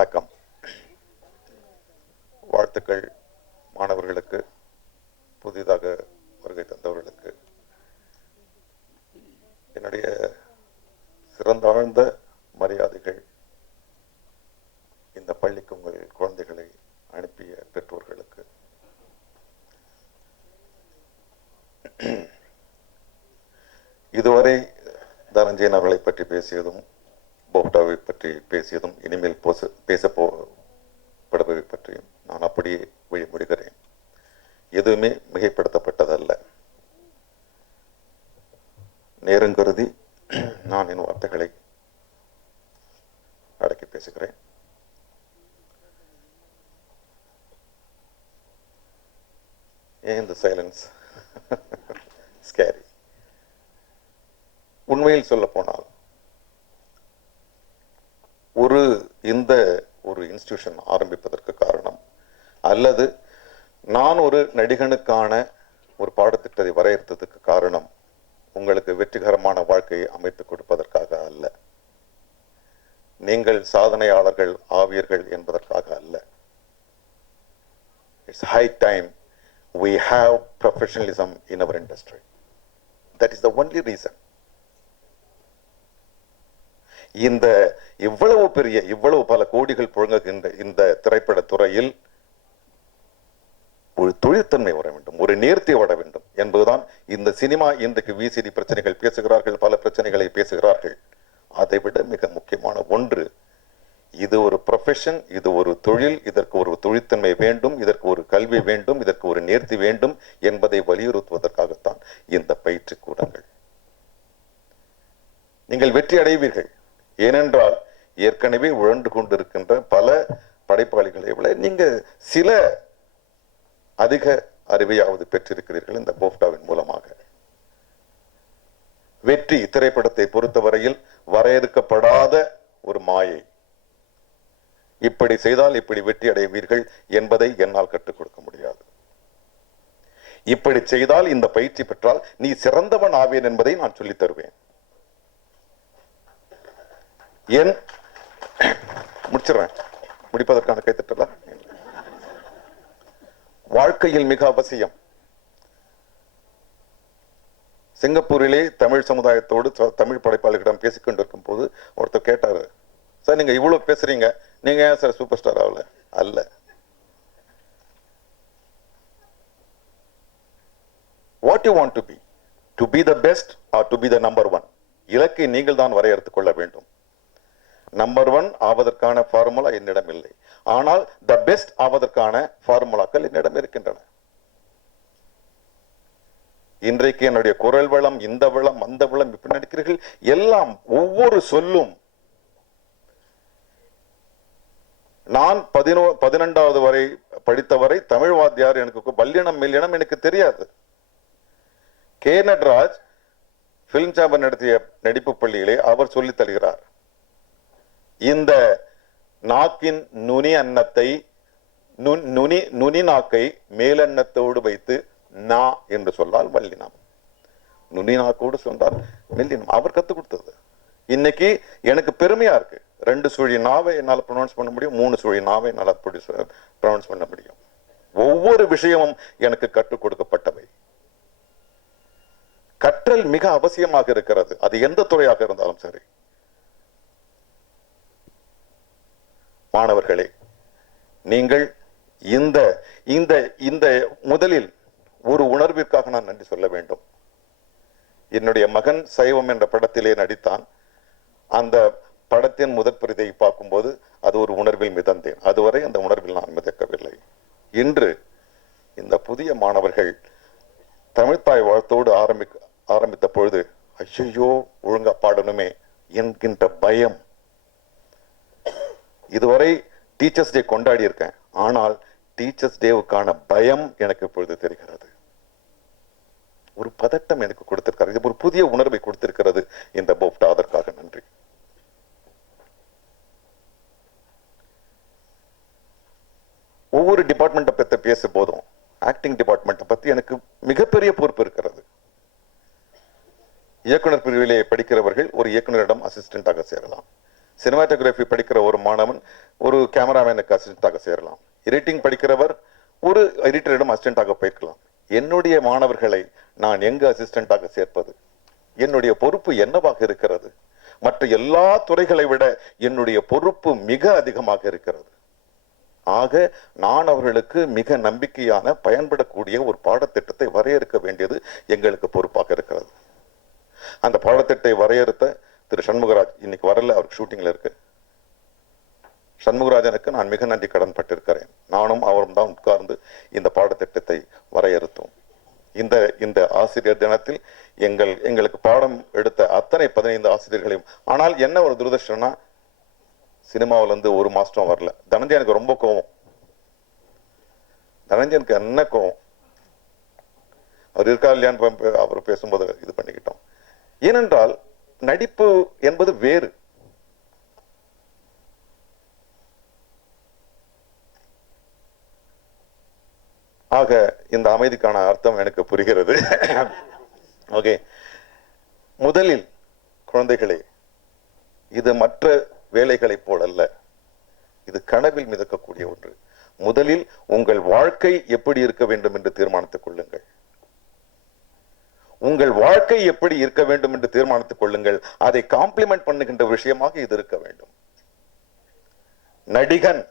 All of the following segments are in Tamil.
வணக்கம். வாழ்த்துக்கள் மாணவர்களுக்கு, புதிதாக வருகை தந்தவர்களுக்கு என்னுடைய சிறந்தாழ்ந்த மரியாதைகள். இந்த பள்ளிக்கு உங்கள் குழந்தைகளை அனுப்பிய பெற்றோர்களுக்கு இதுவரை தனஞ்சயன் அவர்களை பற்றி பேசியதும், போப்டாவை பற்றி பேசியதும், இனிமேல் பேசப்படுவதை பற்றியும் நான் அப்படியே வழிமொழிகிறேன். எதுவுமே மிகைப்படுத்தப்பட்டதல்ல. நேரங்கருதி நான் என் வார்த்தைகளை அடக்கி பேசுகிறேன். ஏன் இந்த சைலன்ஸ்? ஸ்கேரி. உண்மையில் சொல்ல போனால் இந்த ஒரு இன்ஸ்டிடியூஷன் ஆரம்பிப்பதற்கு காரணம், அல்லது நான் ஒரு நடிகனுக்கான ஒரு பாடத்திட்டத்தை வரையறுத்ததுக்கு காரணம் உங்களுக்கு வெற்றிகரமான வாழ்க்கையை அமைத்துக் கொடுப்பதற்காக அல்ல, நீங்கள் சாதனையாளர்கள் ஆவியர்கள் என்பதற்காக அல்ல. It's high time we have professionalism in our industry. That is the only reason. இவ்வளவு பல கோடிகள் புழங்குகின்ற இந்த திரைப்பட துறையில் ஒரு தொழிற்தன்மை வர வேண்டும், ஒரு நேர்த்தி வர வேண்டும் என்பதுதான் இந்த சினிமா. இன்றைக்கு விசிடி பிரச்சனைகள் பேசுகிறார்கள், பல பிரச்சனைகளை பேசுகிறார்கள். அதை விட மிக முக்கியமான ஒன்று, இது ஒரு ப்ரொஃபஷன், இது ஒரு தொழில், இதற்கு ஒரு தொழிற்தன்மை வேண்டும், இதற்கு ஒரு கல்வி வேண்டும், இதற்கு ஒரு நேர்த்தி வேண்டும் என்பதை வலியுறுத்துவதற்காகத்தான் இந்த பயிற்சி கூடங்கள். நீங்கள் வெற்றி அடைவீர்கள். ஏனென்றால் ஏற்கனவே உழன்று கொண்டிருக்கின்ற பல படைப்பாளிகளை விட நீங்க சில அதிக அறிவையாவது பெற்றிருக்கிறீர்கள் இந்த போப்டாவின் மூலமாக. வெற்றி திரைப்படத்தை பொறுத்தவரையில் வரையறுக்கப்படாத ஒரு மாயை. இப்படி செய்தால் இப்படி வெற்றி அடைவீர்கள் என்பதை என்னால் கற்றுக் கொடுக்க முடியாது. இப்படி செய்தால், இந்த பயிற்சி பெற்றால் நீ சிறந்தவன் ஆவேன் என்பதை நான் சொல்லித் தருவேன். முடிச்சிடறேன். முடிப்பதற்கான கைத்தட்டலா? வாழ்க்கையில் மிக அவசியம். சிங்கப்பூரிலே தமிழ் சமுதாயத்தோடு தமிழ் படைப்பாளிகளிடம் பேசிக்கொண்டிருக்கும் போது ஒருத்தர் கேட்டாரு, சார் நீங்க இவ்வளவு பேசுறீங்க, நீங்க ஏன் சார் சூப்பர் ஸ்டார் ஆகல? அல்ல, what you want to be the best or to be the number one. இலக்கை நீங்கள் தான் வரையறுத்துக் கொள்ள வேண்டும். நம்பர் 1 ஆவதற்கான ஃபார்முலா என்னிடம் இல்லை, ஆனால் த பெஸ்ட் ஆவதற்கான ஃபார்முலாக்கள் என்னிடம் இருக்கின்றன. இன்றைக்கு என்னுடைய குரல் வளம், இந்த வளம், அந்த வளம், இப்படி நடிக்கிறீர்கள், எல்லாம் ஒவ்வொரு சொல்லும். நான் 12வது வரை படித்தவரை தமிழ் வாத்தியார் எனக்கு பல்லினம் மில்லினம் எனக்கு தெரியாது. கே நடராஜ் பிலிம் சாம்பர் நடத்திய நடிப்பு பள்ளியிலே அவர் சொல்லித் தருகிறார், இந்த நாக்கின் நுனி அன்னத்தை நுனி நாக்கை மேலன்னத்தோடு வைத்து நா என்று சொன்னால் வல்லினம், நுனி நாக்கோடு சொன்னால் மெல்லினம். அவர் கத்துக் கொடுத்தது. இன்னைக்கு எனக்கு பெருமையா இருக்கு. 2 சுழி நாவை என்னால் ப்ரொனவுன்ஸ் பண்ண முடியும், 3 சுழி நாவை என்னால் ப்ரொனவுன்ஸ் பண்ண முடியும். ஒவ்வொரு விஷயமும் எனக்கு கற்றுக் கொடுக்கப்பட்டவை. கற்றல் மிக அவசியமாக இருக்கிறது, அது எந்த துறையாக இருந்தாலும் சரி. மாணவர்களே, நீங்கள் இந்த முதலில் ஒரு உணர்விற்காக நான் நன்றி சொல்ல வேண்டும். என்னுடைய மகன் சைவம் என்ற படத்திலே நடித்தான். அந்த படத்தின் முதற் பிரதியை பார்க்கும்போது அது ஒரு உணர்வில் மிதந்தேன். அதுவரை அந்த உணர்வில் நான் மிதக்கவில்லை. இன்று இந்த புதிய மாணவர்கள் தமிழ்த்தாய் வாழ்த்தோடு ஆரம்பித்த பொழுது, ஐயோ ஒழுங்கா பாடணுமே என்கின்ற பயம். இதுவரை டீச்சர்ஸ் டே கொண்டாடி இருக்கேன், ஆனால் டீச்சர்ஸ் டேவுக்கான பயம் எனக்கு இப்பொழுது தெரிகிறது. ஒரு பதட்டம் எனக்கு கொடுத்திருக்கிறது, இது ஒரு புதிய உணர்வை கொடுத்திருக்கிறது இந்த போப்டா. அதற்காக நன்றி. ஒவ்வொரு டிபார்ட்மெண்ட்டை பற்றி பேசும் போதும் ஆக்டிங் டிபார்ட்மெண்ட்டை பற்றி எனக்கு மிகப்பெரிய பொறுப்பு இருக்கிறது. இயக்குனர் பிரிவிலே படிக்கிறவர்கள் ஒரு இயக்குனரிடம் அசிஸ்டண்டாக சேரலாம். சினிமாட்டோகிராஃபி படிக்கிற ஒரு மாணவன் ஒரு கேமராமேனுக்கு அசிஸ்டண்டாக சேரலாம். எடிட்டிங் படிக்கிறவர் ஒரு எடிட்டரிடம் அசிஸ்டண்டாக போயிருக்கலாம். என்னுடைய மாணவர்களை நான் எங்கு அசிஸ்டண்டாக சேர்ப்பது? என்னுடைய பொறுப்பு என்னவாக இருக்கிறது? மற்ற எல்லா துறைகளை விட என்னுடைய பொறுப்பு மிக அதிகமாக இருக்கிறது. ஆக நான் அவர்களுக்கு மிக நம்பிக்கையான பயன்படக்கூடிய ஒரு பாடத்திட்டத்தை வரையறுக்க வேண்டியது எங்களுக்கு பொறுப்பாக இருக்கிறது. அந்த பாடத்திட்டத்தை வரையறுத்த திரு சண்முகராஜ் இன்னைக்கு வரல, அவருக்கு ஷூட்டிங்ல இருக்கு. சண்முகராஜனுக்கு நான் மிக நன்றி கடன் பட்டிருக்கிறேன். நானும் அவரும் தான் உட்கார்ந்து இந்த பாடத்திட்டத்தை வரையறுத்தோம். இந்த ஆசிரியர் தினத்தில் எங்களுக்கு பாடம் எடுத்த அத்தனை 15 ஆசிரியர்களையும். ஆனால் என்ன ஒரு துரதிருஷ்டம்னா, சினிமாவில இருந்து ஒரு மாஸ்டரும் வரல. தனஞ்சயனுக்கு ரொம்ப கோவம். தனஞ்சயனுக்கு என்ன கோவம், அவர் இருக்கா இல்லையான்னு அவர் பேசும்போது இது பண்ணிக்கிட்டோம். ஏனென்றால் நடிப்பு என்பது வேறு. ஆக இந்த அமைதிக்கான அர்த்தம் எனக்கு புரிகிறது. ஓகே, முதலில் குழந்தைகளே, இது மற்ற வேலைகளை போலல்ல, இது கனவில் மிதக்கக்கூடிய ஒன்று. முதலில் உங்கள் வாழ்க்கை எப்படி இருக்க வேண்டும் என்று தீர்மானித்துக் கொள்ளுங்கள். உங்கள் வாழ்க்கை எப்படி இருக்க வேண்டும் என்று தீர்மானித்துக் கொள்ளுங்கள். அதை காம்ப்ளிமெண்ட் பண்ணுகின்ற விஷயமாக இது இருக்க வேண்டும். நடிகன்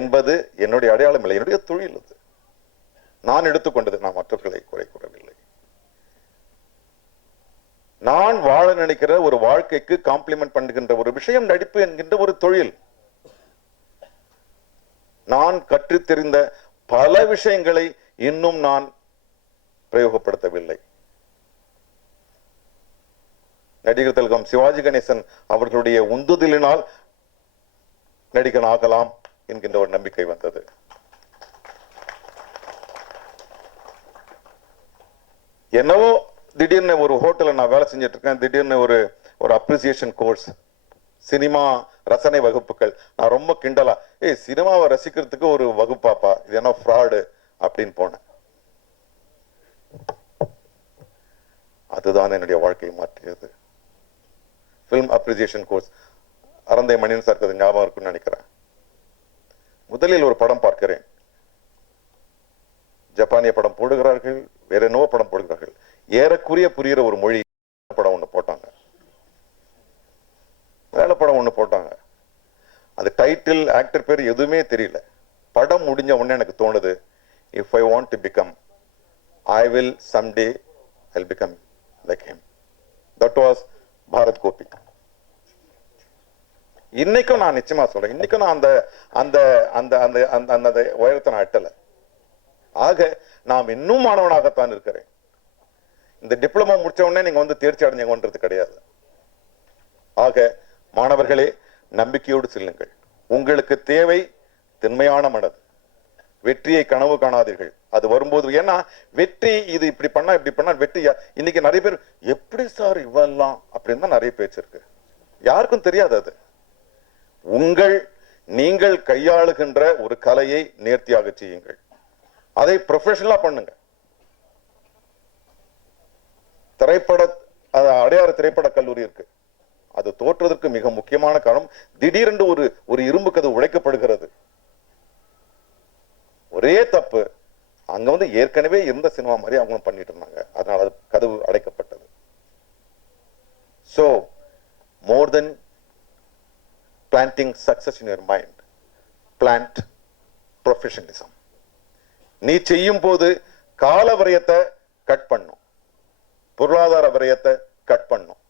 என்பது என்னுடைய அடையாளம் இல்லை, என்னுடைய தொழில். அது நான் எடுத்துக்கொண்டது, நான் மற்றவர்களை குறை கூறவில்லை. நான் வாழ நினைக்கிற ஒரு வாழ்க்கைக்கு காம்ப்ளிமெண்ட் பண்ணுகின்ற ஒரு விஷயம் நடிப்பு என்கின்ற ஒரு தொழில். நான் கற்றுத் தெரிந்த பல விஷயங்களை இன்னும் நான் பிரயோகப்படுத்தவில்லை. நடிகர் திலகம் சிவாஜி கணேசன் அவர்களுடைய உந்துதலினால் நடிகன் ஆகலாம் என்கின்ற ஒரு நம்பிக்கை வந்தது. என்னவோ திடீர்னு ஒரு ஹோட்டல்ல நான் வேலை செஞ்சுட்டு இருக்கேன். திடீர்னு ஒரு அப்ரிசியேஷன் கோர்ஸ், சினிமா ரசனை வகுப்புகள். நான் ரொம்ப கிண்டலா, சினிமாவை ரசிக்கிறதுக்கு ஒரு வகுப்பாப்பா, இது என்ன ஃப்ராடு அப்படின்னு போனேன். அதுதான் என்னுடைய வாழ்க்கையை மாற்றியது. Film appreciation course. Aranthai Maniyan சாருக்கு அது ஞாபகம் இருக்குன்னு நினைக்கிறேன். முதலில் ஒரு படம் பார்க்கிறேன். ஜப்பானிய படம் போடுகிறார்கள், வேற என்னவோ படம் போடுகிறார்கள். ஏறக்குறைய புரிகிற ஒரு மொழி படம் ஒண்ணு போட்டாங்க, வேலை படம் ஒண்ணு போட்டாங்க. அது டைட்டில், ஆக்டர் பேர் எதுவுமே தெரியல. படம் முடிஞ்ச உடனே எனக்கு தோணுது, if I want to become, I will someday I become like him. That was Bharath Gopi. இன்னைக்கும் நான் நிச்சயமா சொல்றேன், இன்னைக்கும் நான் அந்த அந்த அந்த அந்த அந்த உயரத்தை நான் எட்டல. ஆக நாம் இன்னும் மாணவனாகத்தான் இருக்கிறேன். இந்த டிப்ளமோ முடிச்ச உடனே நீங்க வந்து தேர்ச்சி அடைஞ்சவன்றது கிடையாது. ஆக மாணவர்களே, நம்பிக்கையோடு செல்லுங்கள். உங்களுக்கு தேவை திண்மையான மனது. வெற்றியை கனவு காணாதீர்கள். அது வரும்போது, ஏன்னா வெற்றி இது இப்படி பண்ணா வெற்றி. இன்னைக்கு நிறைய பேர் எப்படி சார் இவெல்லாம் அப்படின்னு தான் நிறைய பேச்சு இருக்கு. யாருக்கும் தெரியாது. அது நீங்கள் கையாளுகின்ற ஒரு கலையை நேர்த்தியாக செய்யுங்கள். அதை ப்ரொஃபஷனலா பண்ணுங்க. அடையாறு திரைப்பட கல்லூரி இருக்கு. அது தோற்றுவதற்கு மிக முக்கியமான காரணம், திடீரென்று ஒரு இரும்பு கதவு உடைக்கப்படுகிறது. ஒரே தப்பு, அங்க வந்து ஏற்கனவே இருந்த சினிமா மாதிரி அவங்க பண்ணிட்டு இருந்தாங்க. அதனால அது கதவு அடைக்கப்பட்டது. So, more than planting success in your mind, plant professionalism. நீ செய்யும் போது கால விரயத்தை கட் பண்ணும், பொருளாதார விரயத்தை கட் பண்ணும்.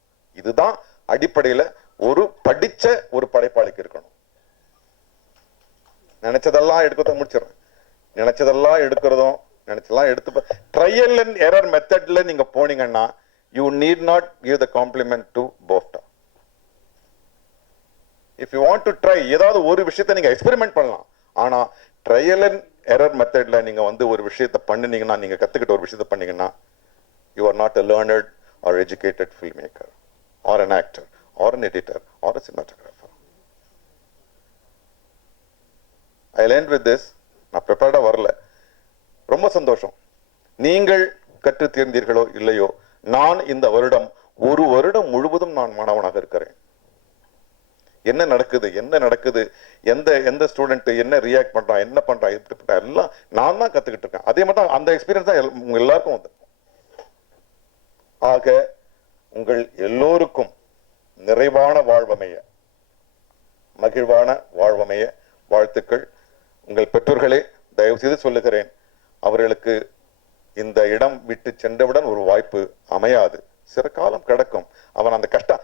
இதுதான் அடிப்படையில ஒரு படிச்ச ஒரு படைப்பாளிக்கு இருக்கணும். நினைச்சதெல்லாம் எடுக்கிறத முடிச்சிடறேன். நினைச்சதெல்லாம் எடுக்கிறதும் நினைச்சதெல்லாம் எடுத்து ட்ரையல் அண்ட் எரர் மெத்தட்ல நீங்க போனீங்கன்னா you need not give the compliment to BOFTA. If you want to try, ஏதாவது ஒரு விஷயத்தை நீங்க எக்ஸ்பெரிமெண்ட் பண்ணலாம். ஆனா ட்ரையல் அண்ட் எரர் மெத்தட்ல நீங்க வந்து ஒரு விஷயத்தை பண்ணினீங்கன்னா, நீங்க கத்துக்கிட்ட ஒரு விஷயத்தை பண்ணீங்கன்னா, you are not a learned or educated filmmaker or an actor or an editor or a cinematographer. I'll end with this. நான் ப்ரிப்பேர்டா வரல. ரொம்ப சந்தோஷம். நீங்கள் கற்று தேர்ந்தீர்களோ இல்லையோ, நான் இந்த வருடம் ஒரு வருடம் முழுவதும் நான் மாணவனாக இருக்கிறேன். என்ன நடக்குது, எந்த ஸ்டூடெண்ட் என்ன ரியாக்ட் பண்றான், என்ன பண்றான், இப்படி பண்றான், எல்லாம் நான் தான் கத்துக்கிட்டு இருக்கேன். அதே மாதிரி அந்த எக்ஸ்பீரியன்ஸ் தான் உங்க எல்லாருக்கும் வந்து. ஆக உங்கள் எல்லோருக்கும் நிறைவான வாழ்வமைய, மகிழ்வான வாழ்வமைய வாழ்த்துக்கள். உங்கள் பெற்றோர்களே, தயவு செய்து சொல்லுகிறேன், அவர்களுக்கு இந்த இடம் விட்டு சென்றவுடன் ஒரு வாய்ப்பு அமையாது. சில காலம் கிடக்கும். அவன் அந்த கஷ்டம்,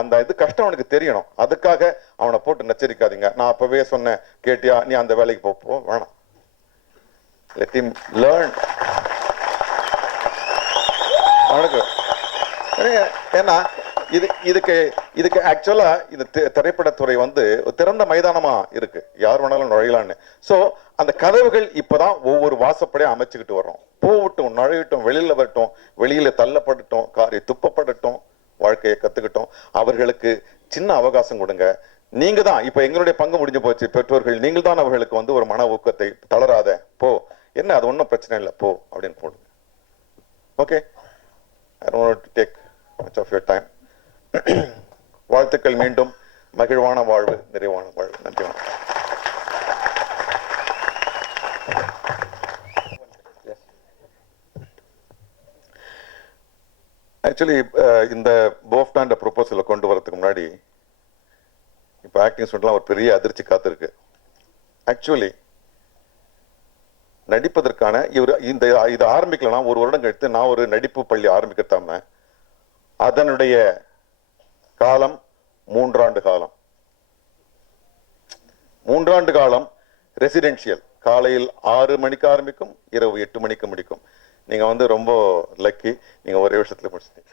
அந்த இது கஷ்டம் அவனுக்கு தெரியணும். அதுக்காக அவனை போட்டு நச்சரிக்காதீங்க. நான் அப்பவே சொன்னேன், கேட்டியா, நீ அந்த வேலைக்கு போ, வேணாம். Let him learn. அவனுக்கு ஏன்னா இதுக்கு ஆக்சுவலா இந்த திரைப்படத்துறை வந்து திறந்த மைதானமா இருக்கு, யார் வேணாலும் நுழையலான்னு. சோ அந்த கதவுகள் இப்பதான் ஒவ்வொரு வாசப்படியும் அமைச்சுக்கிட்டு வர்றோம். போகட்டும், நுழையட்டும், வெளியில வரட்டும், வெளியில தள்ளப்படட்டும், காரி துப்பப்படட்டும், வாழ்க்கையை கத்துக்கிட்டோம். அவர்களுக்கு சின்ன அவகாசம் கொடுங்க. நீங்க தான் இப்ப எங்களுடைய பங்கு முடிஞ்சு போச்சு. பெற்றோர்கள் நீங்கள் தான் அவர்களுக்கு வந்து ஒரு மன ஊக்கத்தை, தளராத, போ, என்ன அது ஒன்றும் பிரச்சனை இல்லை, போ அப்படின்னு போடுங்க. Okay, I don't want to take much of your time. வாழ்த்துக்கள். மீண்டும் மகிழ்வான வாழ்வு, நிறைவான வாழ்வு. நன்றி. ஆக்சுவலி இந்த போஃப்டாண்ட ப்ரொபோசலை கொண்டு வரதுக்கு முன்னாடி இப்போ ஆக்டிங் ஸ்டூடெண்ட்லாம் ஒரு பெரிய அதிர்ச்சி காத்திருக்கு. ஆக்சுவலி நடிப்பதற்கான இது ஆரம்பிக்கலாம். ஒரு வருடம் கழித்து நான் ஒரு நடிப்பு பள்ளி ஆரம்பிக்கத்தாம அதனுடைய காலம் 3 ஆண்டு காலம். 3 ஆண்டு காலம் ரெசிடென்ஷியல். காலையில் 6 மணிக்கு ஆரம்பிக்கும், இரவு 8 மணிக்கு முடிக்கும். நீங்க வந்து ரொம்ப லக்கி, நீங்க ஒரே வருஷத்துல முடிச்சிட்டீங்க.